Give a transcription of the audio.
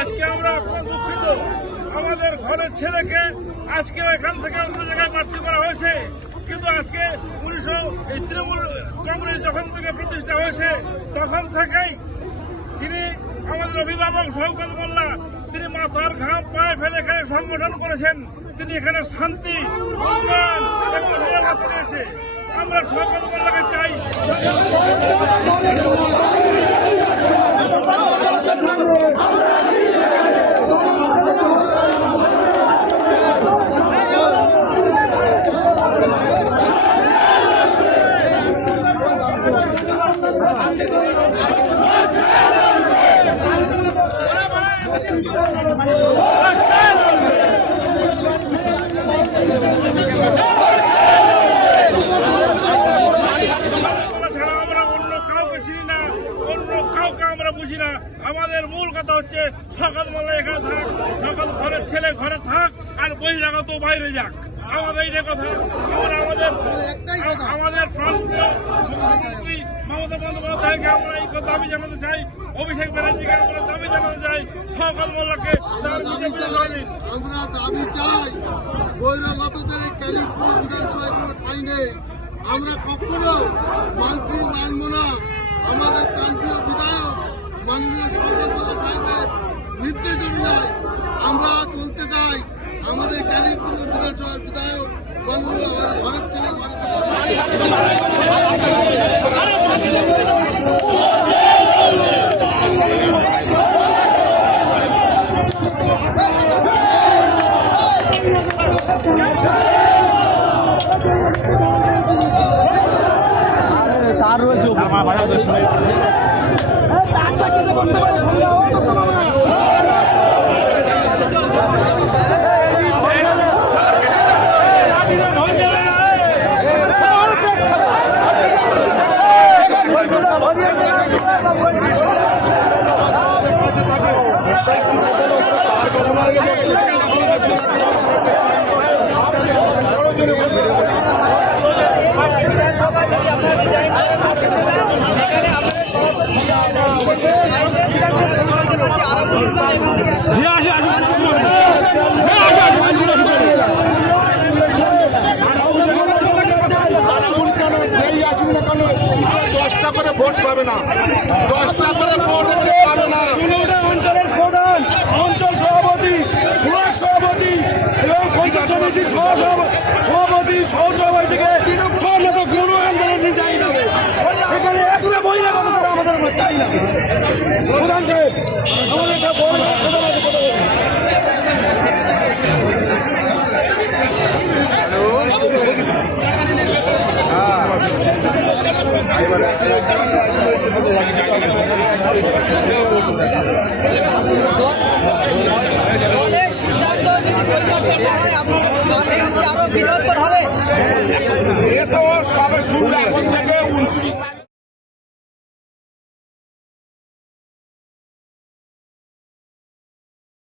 আজকে আমরা দুঃখিত, আমাদের ঘরের ছেলেকে আজকে এখান থেকে অন্য জায়গায় প্রার্থী করা হয়েছে, কিন্তু আজকে তৃণমূল কংগ্রেস যখন থেকে প্রতিষ্ঠা হয়েছে তখন থেকেই যিনি আমাদের অভিভাবক শওকত মোল্লা, তিনি মাথার ঘাম পায়ে ফেলে এখানে সংগঠন করেছেন, তিনি এখানে শান্তি উন্নয়ন এবং নিরাপত্তা দিয়েছে। আমরা শওকত মোল্লাকে চাই। বুঝি না, আমাদের মূল কথা হচ্ছে শওকত মোল্লা এখানে থাক, শওকত ঘরের ছেলে ঘরে থাক, আর বহিরাগত বাইরে যাক। আমাদের এইটা কথা। আমাদের প্রান্তীয় মুখ্যমন্ত্রী মমতা বন্দ্যোপাধ্যায়কে আমরা এই দাবি জানাতে চাই, অভিষেক ব্যানার্জিকে আমরা দাবি জানাতে চাই, শওকত মোল্লাকে আমরা দাবি চাই। বহিরাগতদের এই ক্যালিফোর্নিয়া বিধানসভায় কোনো ঠাঁই নেই, আমরা কখনো মানছি মানব না। আমাদের প্রান্তীয় বিধায়ক মাননীয় শওকত মোল্লা সাহেবের নির্দেশ অনুযায়ী আমরা চলতে চাই। আমাদের ক্যালিফোর্নিয়া বিধানসভার বিধায়ক মাননীয় আমাদের ঘরের ছেলে তার রয়েছে করে ভোট পাবে না, 10টা করে ভোট পাবে না। অঞ্চলের প্রধান, অঞ্চল সভাপতি, ব্লক সভাপতি এবং পঞ্চায়েত সমিতির সভাপতি সহসভাপতি থেকে সর্বত গণ আন্দোলন নিয়ে যাবে। এখানে একটা বহিরাগত আমাদের চাই না। প্রধান সাহেব আমাদের সব দলের সিদ্ধান্ত যদি পরিবর্তন না হয় আপনাদের আরো বিরোধ হবে। এ তো সবে শুরু, এখন থেকে 29 তারিখ।